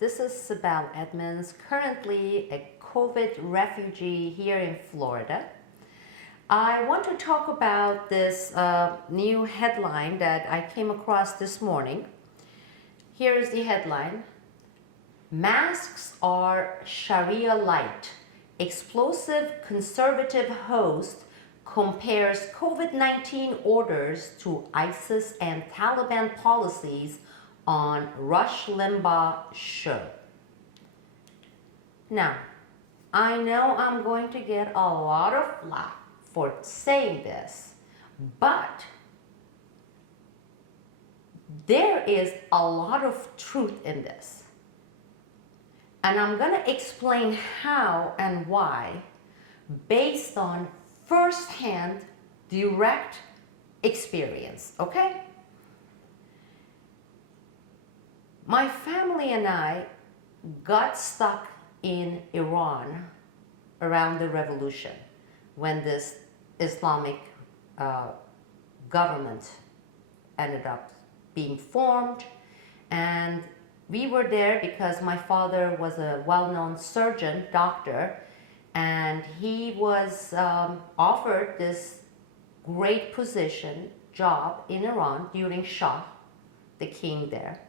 This is Sibel Edmonds, currently a COVID refugee here in Florida. I want to talk about this new headline that I came across this morning. Here is the headline: Masks are Sharia light. Explosive conservative host compares COVID-19 orders to ISIS and Taliban policies on Rush Limbaugh show. Now, I know I'm going to get a lot of flack for saying this, but there is a lot of truth in this. And I'm going to explain how and why based on firsthand, direct experience, okay? My family and I got stuck in Iran around the revolution when this Islamic government ended up being formed, and we were there because my father was a well-known surgeon, doctor, and he was offered this great position, job in Iran during Shah, the king there,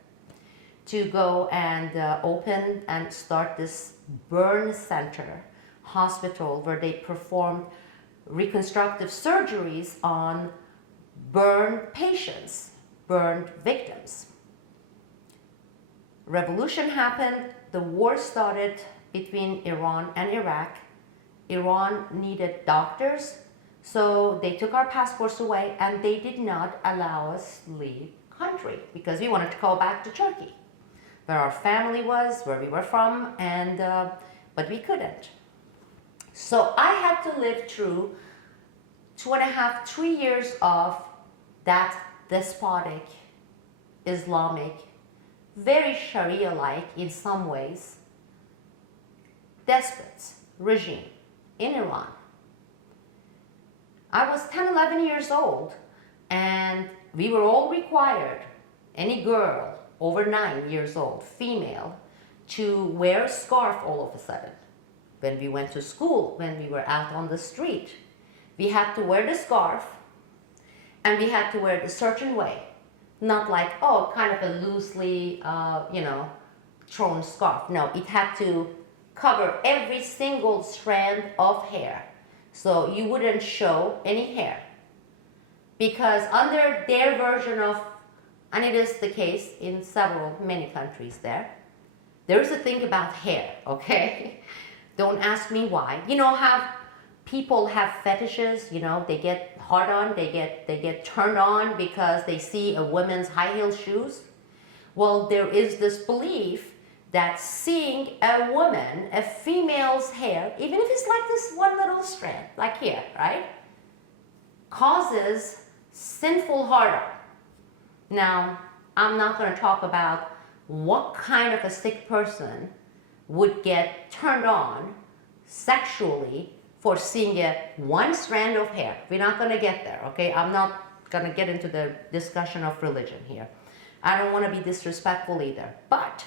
to go and open and start this burn center hospital where they performed reconstructive surgeries on burned patients, burned victims. Revolution happened, the war started between Iran and Iraq. Iran needed doctors, so they took our passports away and they did not allow us to leave country because we wanted to go back to Turkey, where our family was, where we were from, and but we couldn't. So I had to live through 2.5, 3 years of that despotic, Islamic, very Sharia-like in some ways, despots regime in Iran. I was 10, 11 years old, and we were all required, any girl over 9 years old, female, to wear a scarf all of a sudden. When we went to school, when we were out on the street, we had to wear the scarf, and we had to wear it a certain way. Not like, oh, kind of a loosely, thrown scarf. No, it had to cover every single strand of hair. So you wouldn't show any hair. Because under their version of, and it is the case in many countries there's a thing about hair, okay? Don't ask me why. You know how people have fetishes, they get hard on, they get turned on because they see a woman's high heel shoes? Well, there is this belief that seeing a woman, a female's hair, even if it's like this one little strand, like here, right, causes sinful hard-on. Now, I'm not going to talk about what kind of a sick person would get turned on sexually for seeing one strand of hair. We're not going to get there, okay? I'm not going to get into the discussion of religion here. I don't want to be disrespectful either. But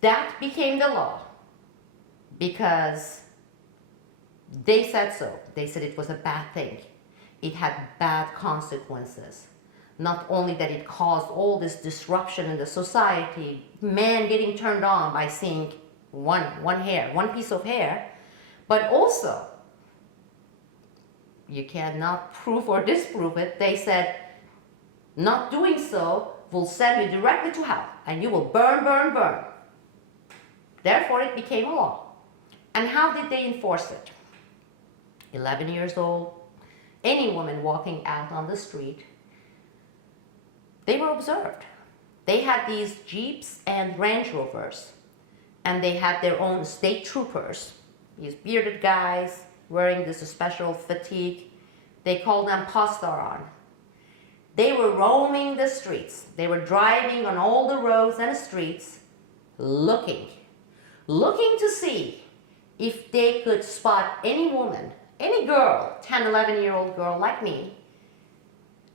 that became the law because they said so. They said it was a bad thing. It had bad consequences. Not only that it caused all this disruption in the society, man getting turned on by seeing one piece of hair, but also, you cannot prove or disprove it, they said, not doing so will send you directly to hell, and you will burn, burn, burn. Therefore, it became a law. And how did they enforce it? 11 years old, any woman walking out on the street, they were observed. They had these Jeeps and Range Rovers, and they had their own state troopers, these bearded guys wearing this special fatigue. They called them pastaran. They were roaming the streets. They were driving on all the roads and streets, looking to see if they could spot any woman, any girl, 10, 11-year-old girl like me,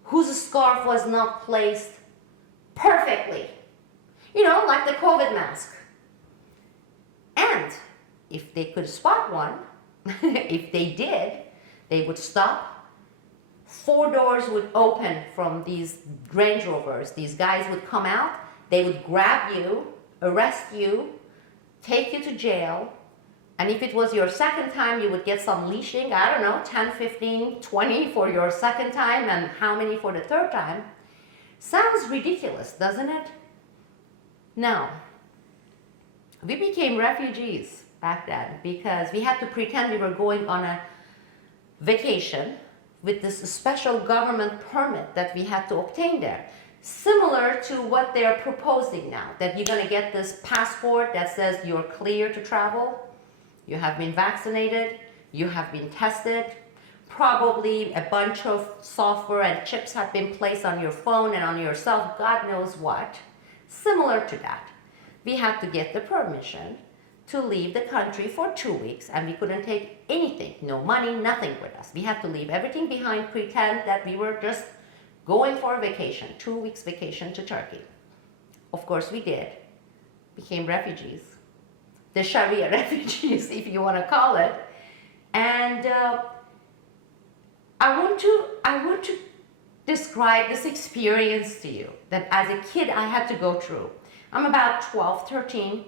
whose scarf was not placed perfectly. like the COVID mask. And if they could spot one, if they did, they would stop. 4 doors would open from these Range Rovers. These guys would come out, they would grab you, arrest you, take you to jail, and if it was your second time, you would get some leashing, I don't know, 10, 15, 20 for your second time, and how many for the third time. Sounds ridiculous, doesn't it? Now, we became refugees back then because we had to pretend we were going on a vacation with this special government permit that we had to obtain there. Similar to what they're proposing now, that you're gonna get this passport that says you're clear to travel, you have been vaccinated, you have been tested, probably a bunch of software and chips have been placed on your phone and on yourself, God knows what. Similar to that. We had to get the permission to leave the country for 2 weeks, and we couldn't take anything, no money, nothing with us. We had to leave everything behind, pretend that we were just going for a vacation, 2 weeks vacation to Turkey. Of course we did, became refugees. The Sharia refugees, if you want to call it. And I want to describe this experience to you that as a kid I had to go through. I'm about 12, 13,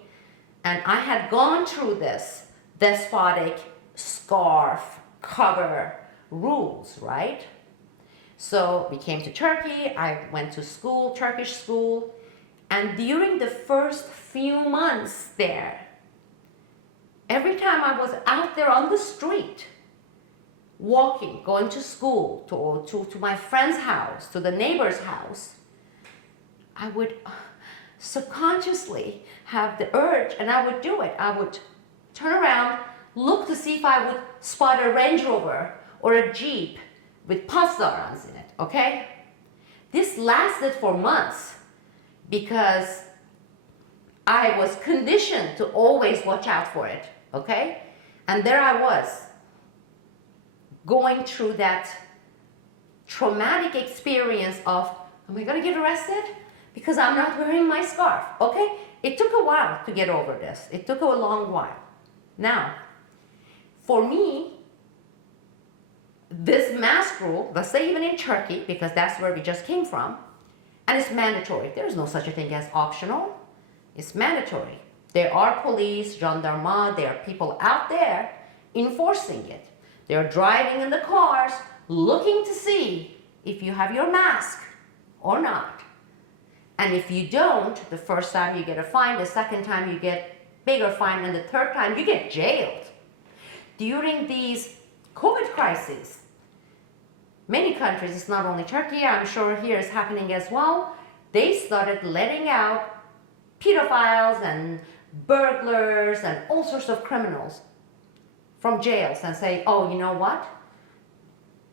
and I had gone through this despotic scarf cover rules, right? So we came to Turkey, I went to school, Turkish school, and during the first few months there, every time I was out there on the street, walking, going to school, to my friend's house, to the neighbor's house, I would subconsciously have the urge, and I would do it. I would turn around, look to see if I would spot a Range Rover or a Jeep with pasdarans in it, okay? This lasted for months because I was conditioned to always watch out for it, okay? And there I was, going through that traumatic experience of, am I gonna get arrested? Because I'm not wearing my scarf, okay? It took a while to get over this. It took a long while. Now, for me, this mask rule, let's say even in Turkey, because that's where we just came from, and it's mandatory. There is no such a thing as optional. It's mandatory. There are police, gendarmes, there are people out there enforcing it. They're driving in the cars, looking to see if you have your mask or not. And if you don't, the first time you get a fine, the second time you get bigger fine, and the third time you get jailed. During these COVID crises, many countries, it's not only Turkey, I'm sure here is happening as well, they started letting out pedophiles and burglars and all sorts of criminals from jails and say, oh, you know what?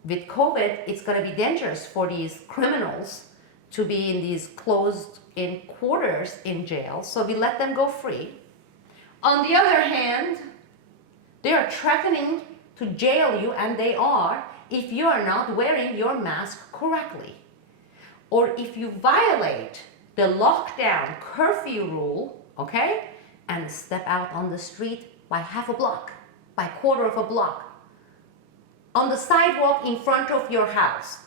With COVID, it's going to be dangerous for these criminals to be in these closed-in quarters in jail, so we let them go free. On the other hand, they are threatening to jail you, and they are, if you are not wearing your mask correctly. Or if you violate the lockdown curfew rule, okay, and step out on the street by half a block, by quarter of a block, on the sidewalk in front of your house,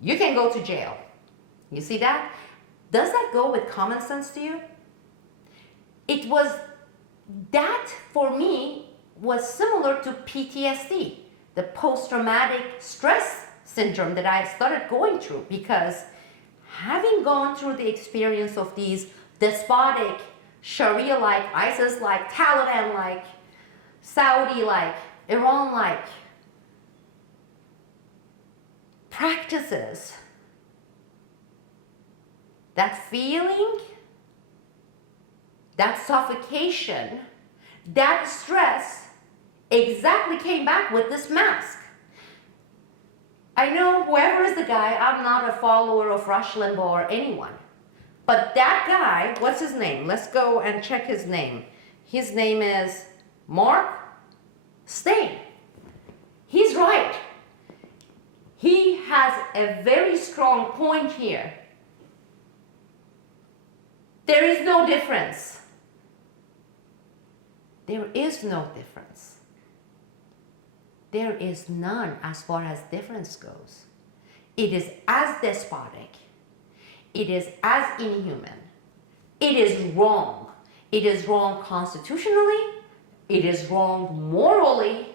you can go to jail. You see that? Does that go with common sense to you? It was, that for me was similar to PTSD, the post-traumatic stress syndrome that I started going through, because having gone through the experience of these despotic, Sharia-like, ISIS-like, Taliban-like, Saudi-like, Iran-like practices, that feeling, that suffocation, that stress exactly came back with this mask. I know whoever is the guy, I'm not a follower of Rush Limbaugh or anyone, but that guy, what's his name? Let's go and check his name. His name is Mark Steyn. He's right. He has a very strong point here. There is no difference. There is no difference. There is none as far as difference goes. It is as despotic. It is as inhuman. It is wrong. It is wrong constitutionally. It is wrong morally.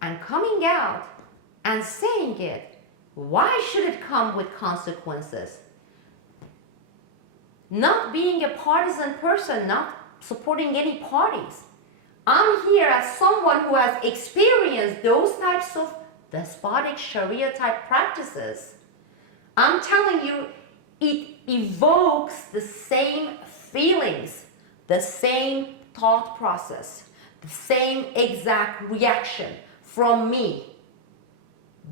And coming out and saying it, why should it come with consequences? Not being a partisan person, not supporting any parties. I'm here as someone who has experienced those types of despotic Sharia type practices. I'm telling you, it evokes the same feelings, the same thought process, the same exact reaction from me.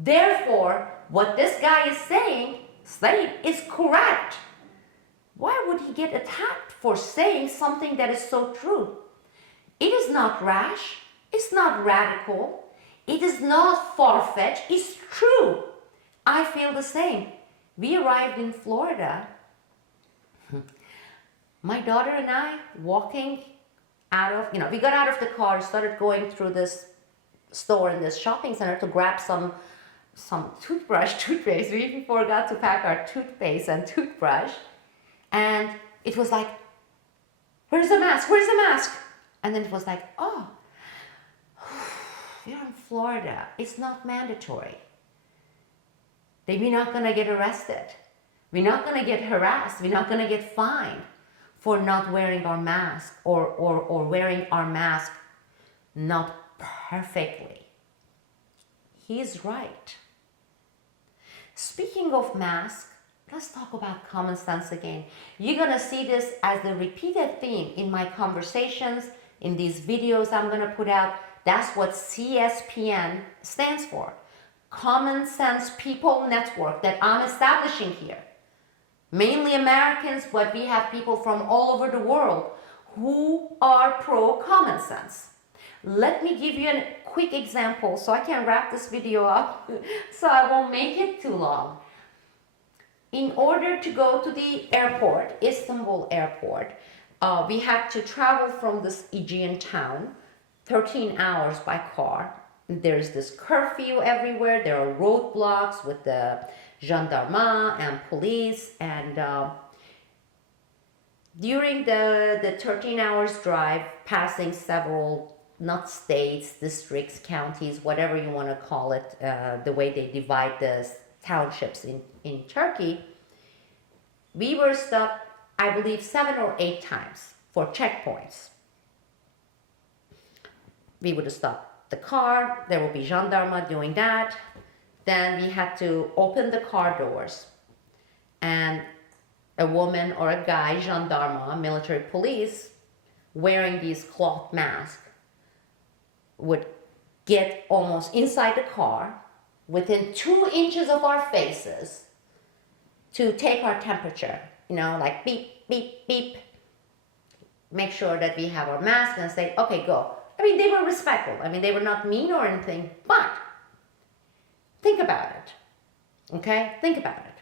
Therefore, what this guy is saying is correct. Why would he get attacked for saying something that is so true? It is not rash. It's not radical. It is not far-fetched. It's true. I feel the same. We arrived in Florida. My daughter and I walking out of, we got out of the car, started going through this store in this shopping center to grab some toothpaste. We forgot to pack our toothpaste and toothbrush. And it was like, where's the mask? Where's the mask? And then it was like, oh, we're in Florida. It's not mandatory. We're not going to get arrested. We're not going to get harassed. We're not going to get fined for not wearing our mask or wearing our mask not perfectly. He's right. Speaking of masks, let's talk about common sense again. You're going to see this as the repeated theme in my conversations, in these videos I'm going to put out. That's what CSPN stands for. Common Sense People Network that I'm establishing here. Mainly Americans, but we have people from all over the world who are pro-common sense. Let me give you a quick example so I can wrap this video up so I won't make it too long. In order to go to the airport, Istanbul airport, we had to travel from this Aegean town 13 hours by car. There's this curfew everywhere. There are roadblocks with the gendarmerie and police. And during the 13 hours drive, passing several, not states, districts, counties, whatever you want to call it, the way they divide the townships in Turkey, we were stopped, I believe, 7 or 8 times for checkpoints. We would stop the car, there would be gendarme doing that. Then we had to open the car doors, and a woman or a guy, gendarme, military police, wearing these cloth masks would get almost inside the car within 2 inches of our faces to take our temperature, like beep, beep, beep. Make sure that we have our mask and say, okay, go. They were respectful. They were not mean or anything, but think about it, okay? Think about it.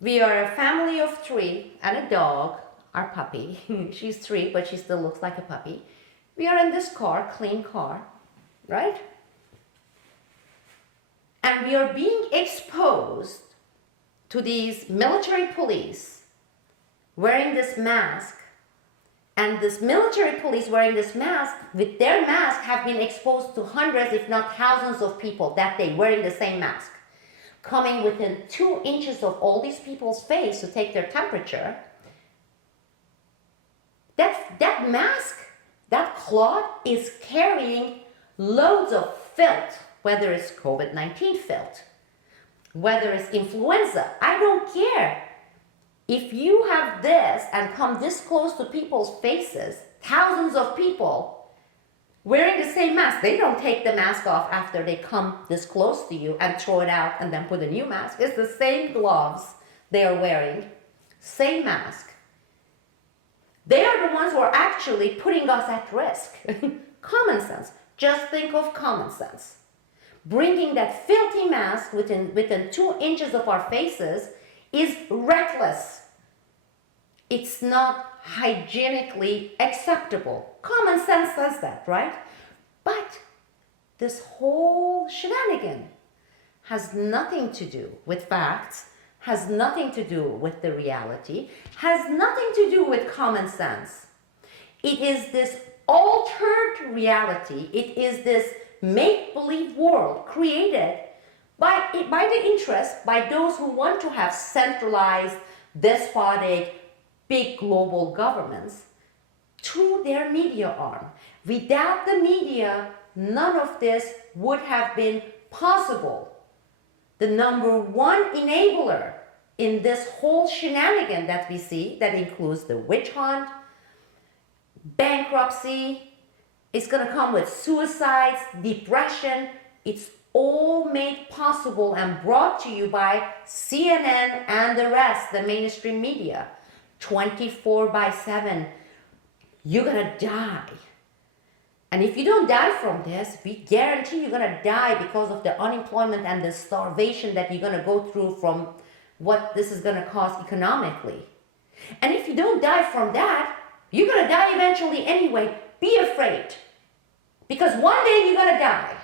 We are a family of 3 and a dog, our puppy. She's 3, but she still looks like a puppy. We are in this car, clean car, right? And we are being exposed to these military police wearing this mask. And this military police wearing this mask, with their mask, have been exposed to hundreds, if not thousands of people that day wearing the same mask. Coming within 2 inches of all these people's face to take their temperature. That mask, that cloth is carrying loads of filth, whether it's COVID-19 filth, whether it's influenza, I don't care. If you have this and come this close to people's faces, thousands of people wearing the same mask, they don't take the mask off after they come this close to you and throw it out and then put a new mask. It's the same gloves they are wearing, same mask. They are the ones who are actually putting us at risk. Common sense. Just think of common sense. bringing that filthy mask within 2 inches of our faces is reckless. It's not hygienically acceptable. Common sense says that, right? But this whole shenanigan has nothing to do with facts, has nothing to do with the reality, has nothing to do with common sense. It is this altered reality, it is this make-believe world created by the interest, by those who want to have centralized, despotic, big global governments through their media arm. Without the media, none of this would have been possible. The number one enabler in this whole shenanigan that we see, that includes the witch hunt, bankruptcy, it's going to come with suicides, depression. It's all made possible and brought to you by CNN and the rest, the mainstream media. 24/7. You're going to die. And if you don't die from this, we guarantee you're going to die because of the unemployment and the starvation that you're going to go through from what this is going to cause economically. And if you don't die from that, you're going to die eventually anyway. Be afraid. Because one day you're going to die.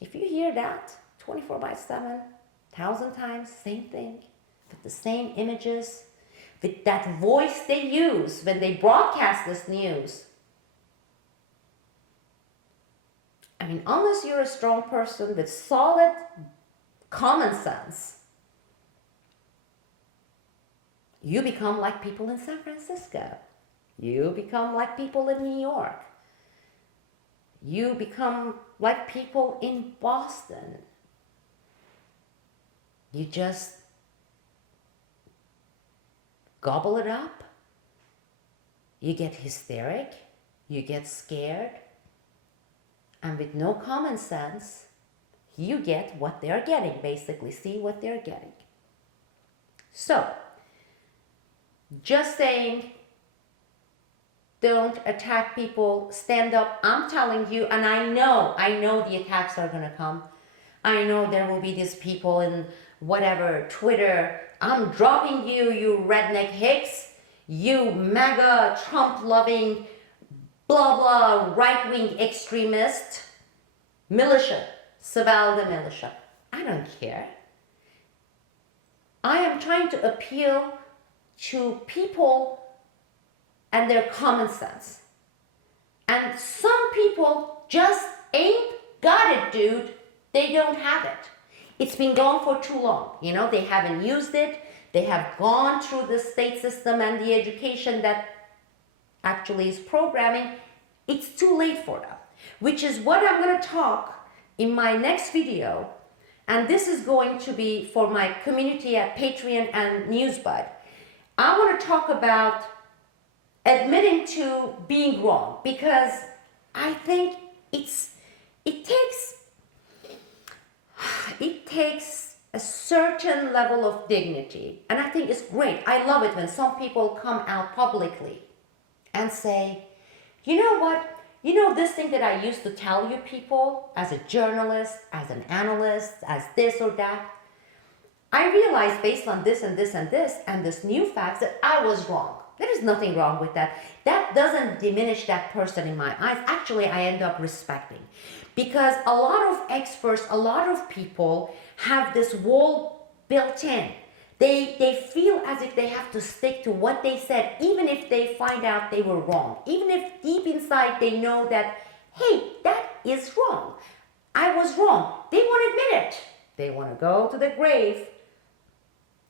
If you hear that 24/7, 1,000 times, same thing, with the same images, with that voice they use when they broadcast this news. I mean, unless you're a strong person with solid common sense, you become like people in San Francisco. You become like people in New York. You become like people in Boston. You just gobble it up. You get hysteric. You get scared. And with no common sense, you get what they're getting, basically. See what they're getting. So, just saying, don't attack people, stand up. I'm telling you, and I know the attacks are going to come. I know there will be these people in whatever, Twitter, I'm dropping you, you redneck hicks, you MAGA, Trump-loving, blah, blah, right-wing extremist, militia, Savalda militia. I don't care. I am trying to appeal to people and their common sense. And some people just ain't got it, dude. They don't have it. It's been gone for too long. You know, they haven't used it. They have gone through the state system and the education that actually is programming. It's too late for them, which is what I'm going to talk in my next video. And this is going to be for my community at Patreon and Newsbud. I want to talk about admitting to being wrong, because I think it takes a certain level of dignity, and I think it's great. I love it when some people come out publicly and say, you know what, you know this thing that I used to tell you people as a journalist, as an analyst, as this or that, I realized based on this and this and this and this new facts that I was wrong. There is nothing wrong with that. That doesn't diminish that person in my eyes. Actually, I end up respecting. Because a lot of experts, a lot of people have this wall built in. They feel as if they have to stick to what they said, even if they find out they were wrong. Even if deep inside they know that, hey, that is wrong. I was wrong. They won't admit it. They want to go to the grave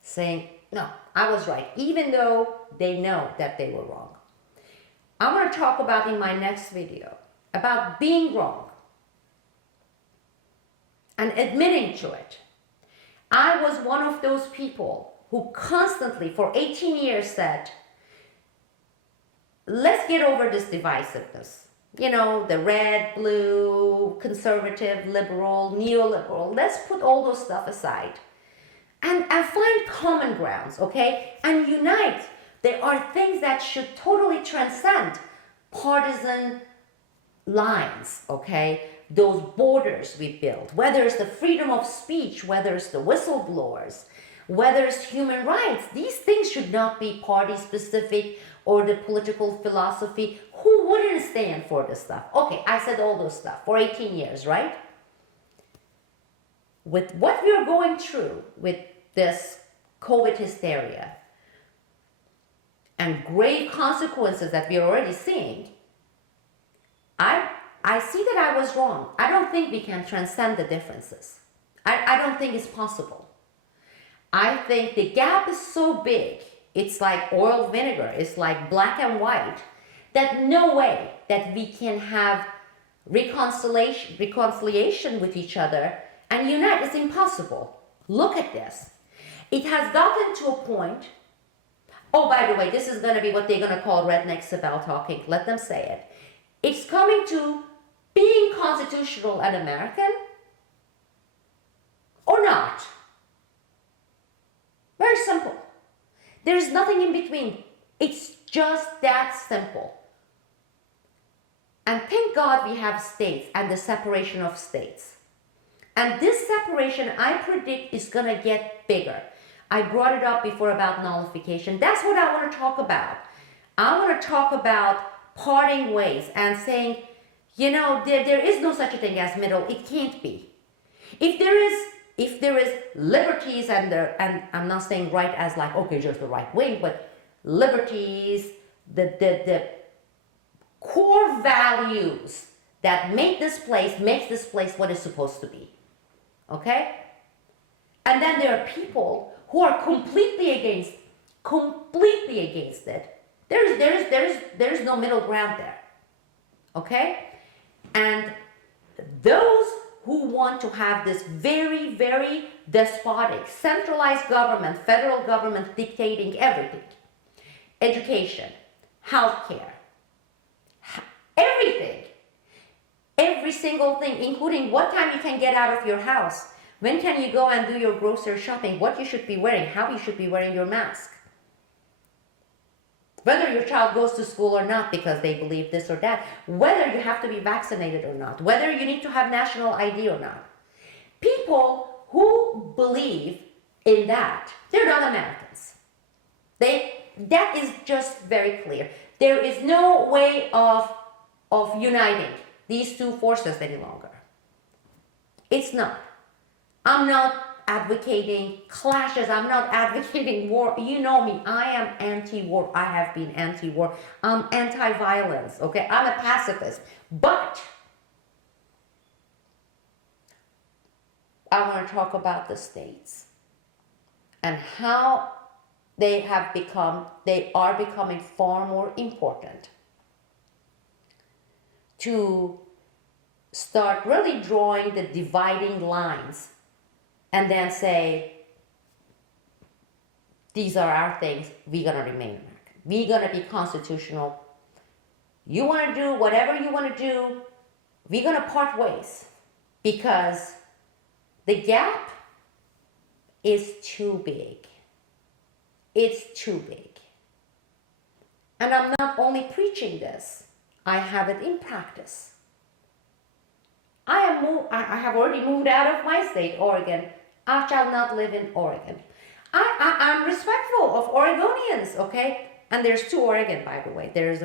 saying, no, I was right, even though they know that they were wrong. I'm going to talk about in my next video about being wrong and admitting to it. I was one of those people who constantly for 18 years said, let's get over this divisiveness. You know, the red, blue, conservative, liberal, neoliberal. Let's put all those stuff aside and find common grounds, okay? And unite. There are things that should totally transcend partisan lines, okay, those borders we build, whether it's the freedom of speech, whether it's the whistleblowers, whether it's human rights, these things should not be party specific or the political philosophy. Who wouldn't stand for this stuff? Okay, I said all those stuff for 18 years, right? With what we are going through with this COVID hysteria and grave consequences that we are already seeing, I see that I was wrong. I don't think we can transcend the differences. I don't think it's possible. I think the gap is so big, it's like oil vinegar, it's like black and white, that no way that we can have reconciliation with each other and unite. It's impossible. Look at this. It has gotten to a point. Oh, by the way, this is going to be what they're going to call rednecks about talking. Let them say it. It's coming to being constitutional and American or not. Very simple. There's nothing in between. It's just that simple. And thank God we have states and the separation of states. And this separation, I predict, is going to get bigger. I brought it up before about nullification. That's what I want to talk about. I want to talk about parting ways and saying, you know, there is no such a thing as middle. It can't be. If there is liberties and I'm not saying right as like, okay, just the right wing, but liberties, the core values that makes this place what it's supposed to be. Okay? And then there are people who are completely against it. There's no middle ground there. Okay? And those who want to have this very, very despotic, centralized government, federal government dictating everything, education, healthcare, everything, every single thing, including what time you can get out of your house, when can you go and do your grocery shopping, what you should be wearing, how you should be wearing your mask, whether your child goes to school or not because they believe this or that, whether you have to be vaccinated or not, whether you need to have national ID or not. People who believe in that, they're not Americans. That is just very clear. There is no way of uniting these two forces any longer. It's not. I'm not advocating clashes. I'm not advocating war. You know me. I am anti-war. I have been anti-war. I'm anti-violence. Okay? I'm a pacifist. But I want to talk about the states and how they are becoming far more important to start really drawing the dividing lines and then say, these are our things, we're going to remain American. We're going to be constitutional. You want to do whatever you want to do, we're going to part ways. Because the gap is too big. It's too big. And I'm not only preaching this, I have it in practice. I have already moved out of my state, Oregon. I shall not live in Oregon. I'm respectful of Oregonians, okay? And there's two Oregon, by the way. There's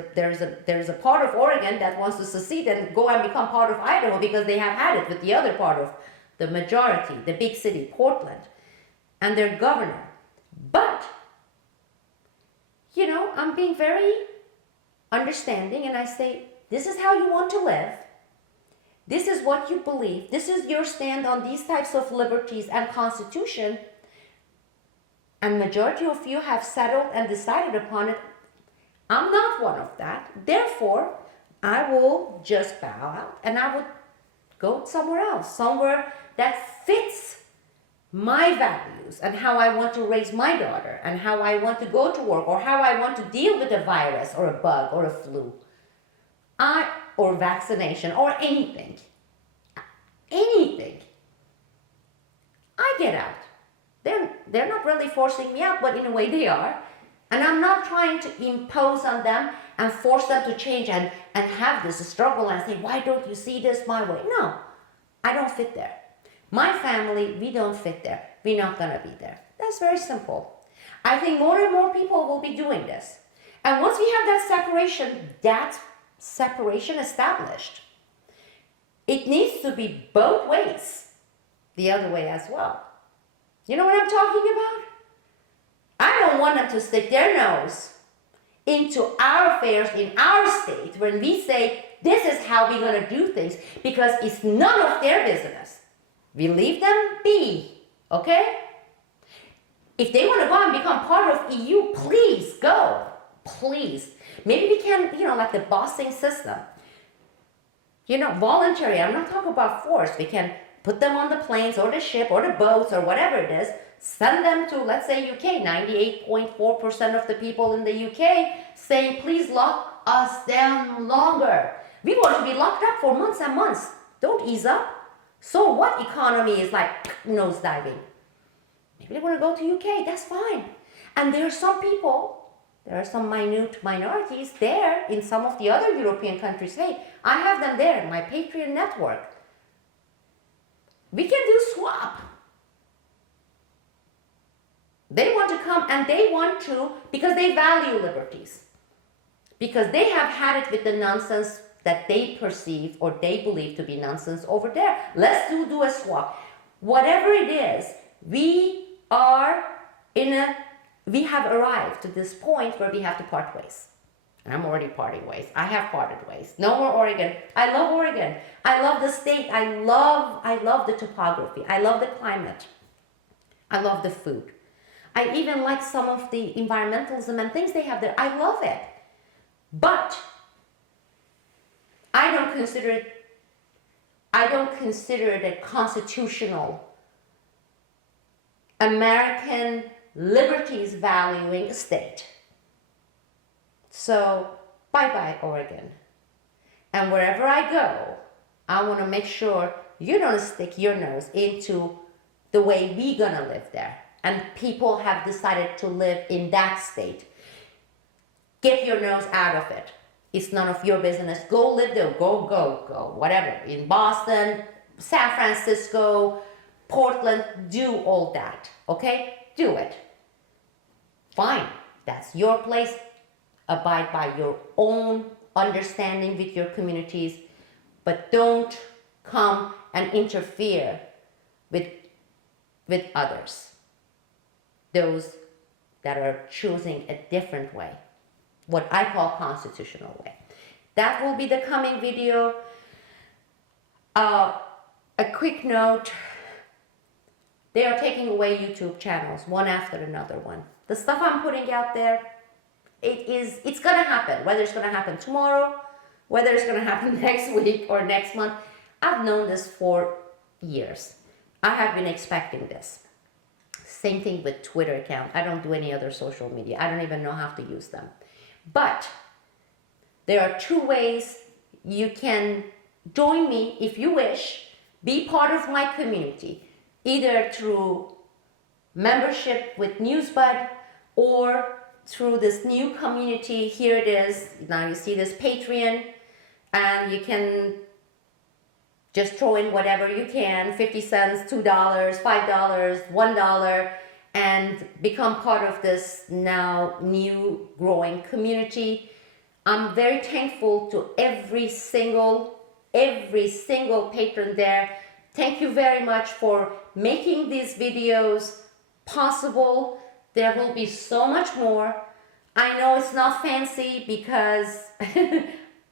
a part of Oregon that wants to secede and go and become part of Idaho because they have had it with the other part of the majority, the big city, Portland, and their governor. But, you know, I'm being very understanding and I say, this is how you want to live. This is what you believe. This is your stand on these types of liberties and constitution. And majority of you have settled and decided upon it. I'm not one of that. Therefore, I will just bow out and I would go somewhere else, somewhere that fits my values and how I want to raise my daughter and how I want to go to work or how I want to deal with a virus or a bug or a flu. Or vaccination or anything. Anything. I get out. They're not really forcing me out, but in a way they are. And I'm not trying to impose on them and force them to change and have this struggle and say, why don't you see this my way? No, I don't fit there. My family, we don't fit there. We're not going to be there. That's very simple. I think more and more people will be doing this. And once we have that separation established, it needs to be both ways, the other way as well. You know what I'm talking about? I don't want them to stick their nose into our affairs in our state when we say this is how we're going to do things, because it's none of their business. We leave them be, okay? If they want to go and become part of EU, please go, please. Maybe we can, like the busing system. Voluntary. I'm not talking about force. We can put them on the planes or the ship or the boats or whatever it is, send them to, let's say, UK. 98.4% of the people in the UK saying, please lock us down longer. We want to be locked up for months and months. Don't ease up. So what economy is like nose diving? Maybe they want to go to UK, that's fine. And there are some people, there are some minute minorities there in some of the other European countries. Hey, I have them there in my Patreon network. We can do swap. They want to come and they want to because they value liberties. Because they have had it with the nonsense that they perceive or they believe to be nonsense over there. Let's do a swap. Whatever it is, we have arrived to this point where we have to part ways. And I'm already parting ways. I have parted ways. No more Oregon. I love Oregon. I love the state. I love the topography. I love the climate. I love the food. I even like some of the environmentalism and things they have there. I love it. But I don't consider it a constitutional American liberties valuing state. So bye-bye Oregon. And wherever I go, I want to make sure you don't stick your nose into the way we're gonna live there. And people have decided to live in that state. Get your nose out of it. It's none of your business. Go live there. Go. Whatever. In Boston, San Francisco, Portland, do all that. Okay? Do it. Fine. That's your place. Abide by your own understanding with your communities. But don't come and interfere with others. Those that are choosing a different way. What I call constitutional way. That will be the coming video. A quick note. They are taking away YouTube channels, one after another one. The stuff I'm putting out there, it's gonna happen. Whether it's gonna happen tomorrow, whether it's gonna happen next week or next month. I've known this for years. I have been expecting this. Same thing with Twitter account. I don't do any other social media. I don't even know how to use them. But there are two ways you can join me if you wish, be part of my community, either through membership with Newsbud or through this new community. Here it is. Now you see this Patreon, and you can just throw in whatever you can, 50 cents, $2, $5, $1, and become part of this now new growing community. I'm very thankful to every single patron there. Thank you very much for making these videos possible. There will be so much more. I know it's not fancy because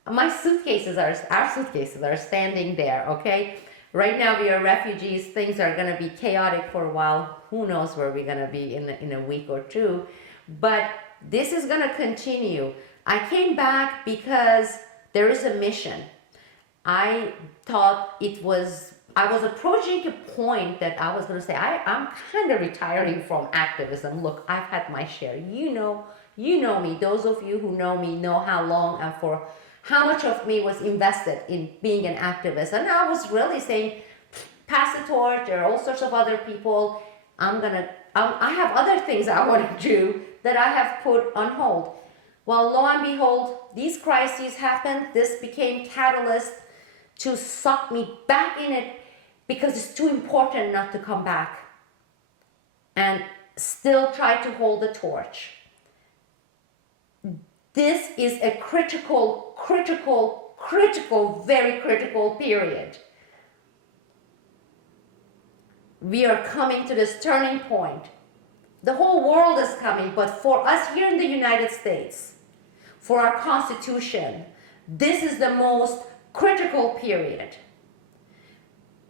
our suitcases are standing there, okay? Right now we are refugees. Things are gonna be chaotic for a while. Who knows where we're gonna be in a week or two. But this is gonna continue. I came back because there is a mission. I thought I was approaching a point that I was gonna say, I'm kind of retiring from activism. Look, I've had my share. You know me. Those of you who know me know how long and for how much of me was invested in being an activist. And I was really saying, pass the torch. There are all sorts of other people. I have other things I want to do that I have put on hold. Well, lo and behold, these crises happened. This became catalyst to suck me back in it because it's too important not to come back and still try to hold the torch. This is a critical, very critical period. We are coming to this turning point. The whole world is coming, but for us here in the United States, for our Constitution, this is the most critical period.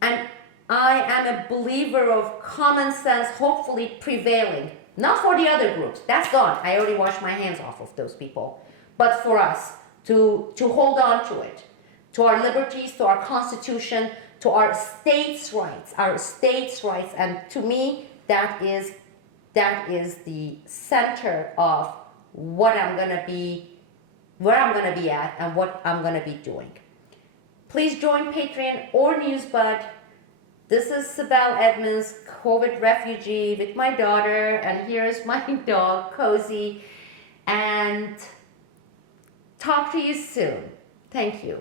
And I am a believer of common sense hopefully prevailing. Not for the other groups, that's gone. I already washed my hands off of those people. But for us, to hold on to it, to our liberties, to our Constitution, to our states' rights, and to me, that is the center of what I'm gonna be, where I'm gonna be at, and what I'm gonna be doing. Please join Patreon or Newsbud. This is Sibel Edmonds, COVID refugee with my daughter, and here's my dog, Cozy, and talk to you soon. Thank you.